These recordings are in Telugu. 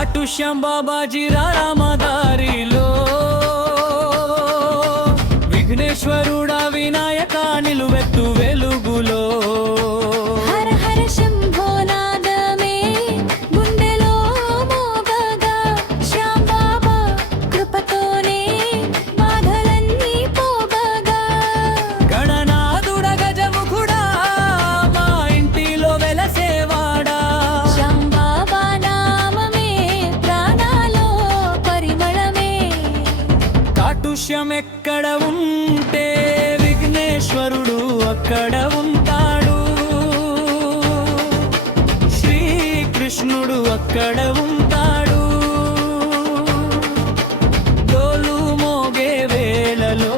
కాటుష్యం బాబాజీ రామదారిలో విఘ్నేశ్వరుడా వినాయక నిలువెత్తు వెలుగులో హర హర శంభోనాదమే గుండెలో మోగగా శ్యామ్ బాబా కృపతోనే బాధలన్నీ పోగగా గణనాథుడ గజముఖుడా మా ఇంటిలో వెలసేవాడా శ్యామ్ బాబా నామమే ప్రాణాలో పరిమళమే కాటుష్యం ఎక్కడ ఉంటే విఘ్నేశ్వరుడు అక్కడ ఉంటాడు శ్రీకృష్ణుడు అక్కడ ఉంటాడు డోలు మోగే వేళలో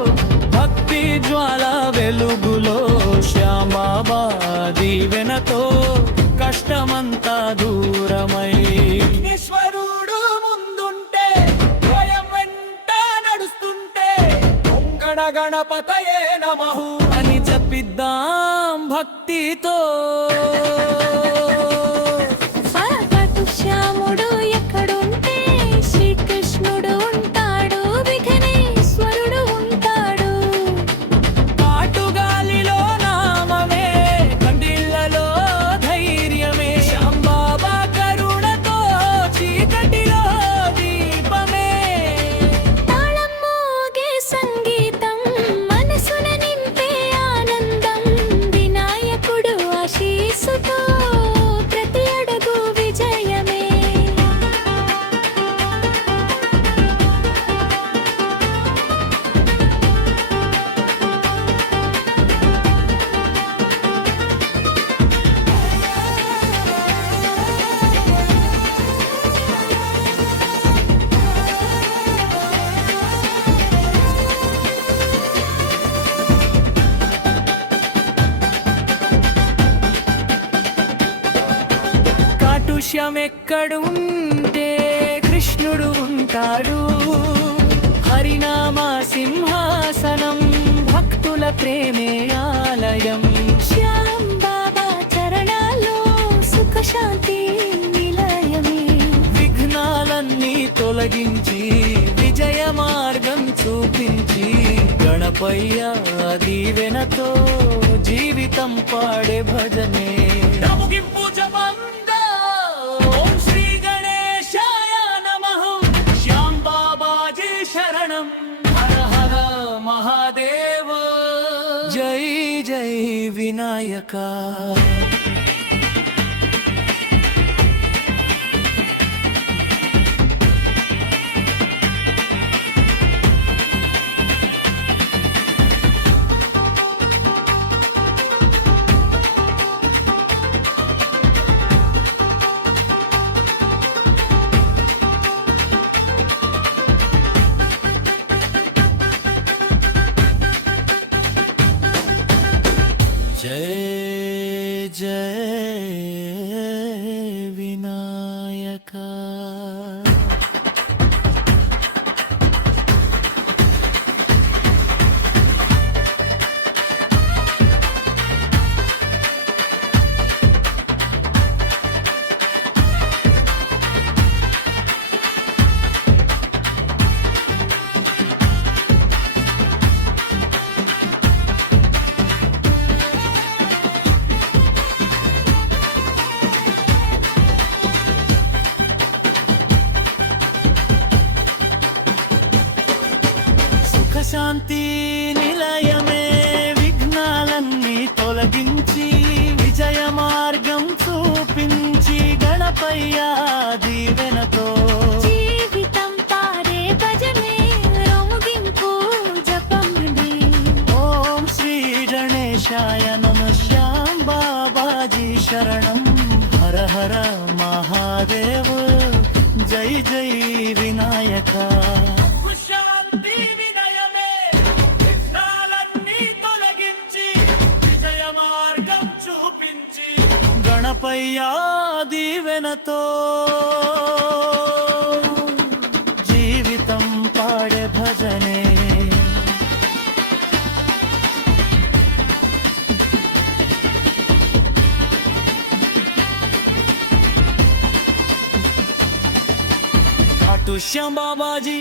భక్తి జ్వాల వెలుగులో శ్యామ్ బాబా దీవెనతో కష్టమంతా దూరమై విఘ్నేశ్వరుడు ముందుంటే భయం వెంట నడుస్తుంటే గణ గణపతయే నమః అని జపిద్దాం భక్తితో పాటు శ్యాముడు ఎక్కడుంటే శ్రీకృష్ణుడు ఉంటాడు విఘ్నేశ్వరుడు ఉంటాడు కాటుగాలిలో నామమే కందిళ్ళలో ధైర్యమే శ్యామ్ బాబా కరుణతో చీకటిలో దీపమే తాళం మోగే సంగీతం మనసున నింపే ఆనందం వినాయకుడు ఆశీస్సుతో ప్రతి అడుగు విజయమే కాటుష్యం ఎక్కడుంటే కృష్ణుడు ఉంటాడు హరినామ సింహాసనం భక్తుల ప్రేమే ఆలయం శ్యామ్ బాబా చరణాల్లో సుఖ శాంతి నిలయమే విఘ్నాలన్నీ తొలగించి విజయ మార్గం చూపించి గణపయ్య దీవెనతో జీవితం పాడే భజనే నముగింపు జపంగా ఓం శ్రీ గణేశాయ నమః శ్యామ్ బాబాజీ శరణం హర హర మహాదేవ జై జై వినాయక जय जय विनायका శాంతి నిలయమే విఘ్నాలన్నీ తొలగించి విజయ మార్గం చూపించి గణపయ్య దీవెనతో జీవితం పాడే భజనే రోముగింపు జపమునే ఓం శ్రీ గణేశాయ నమః శ్యామ్ బాబాజీ శరణం హర హర మహాదేవ జై జై వినాయక గణపయ్య దీవెనతో జీవితం పాడే భజనే కాటుష్యం బాబాజీ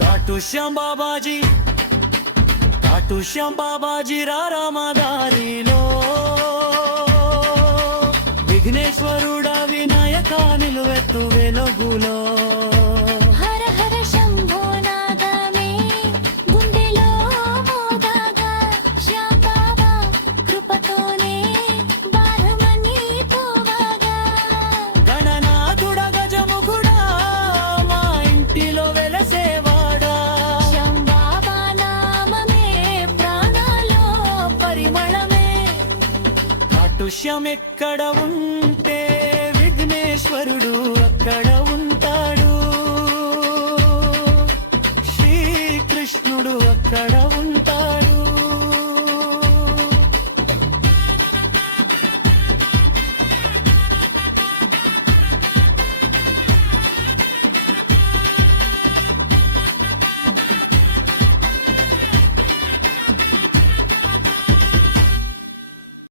కాటుష్యం బాబాజీ కాటుష్యం బాబాజీ రామదారిలో విఘ్నేశ్వరుడా వినాయక నిలువెత్తు వెలుగులో హర హర శంభో నాదమే గుండెలో మోగగా శ్యామ్ బాబా కృపతోనే భారమని పోవగా గణనాథుడ గజముఖుడా మా ఇంటిలో వెలసేవాడా శ్యామ్ బాబా నామమే ప్రాణాలో పరిమళమే కాటుష్యం ఎక్కడ ఉంటే విఘ్నేశ్వరుడు అక్కడ ఉంటాడు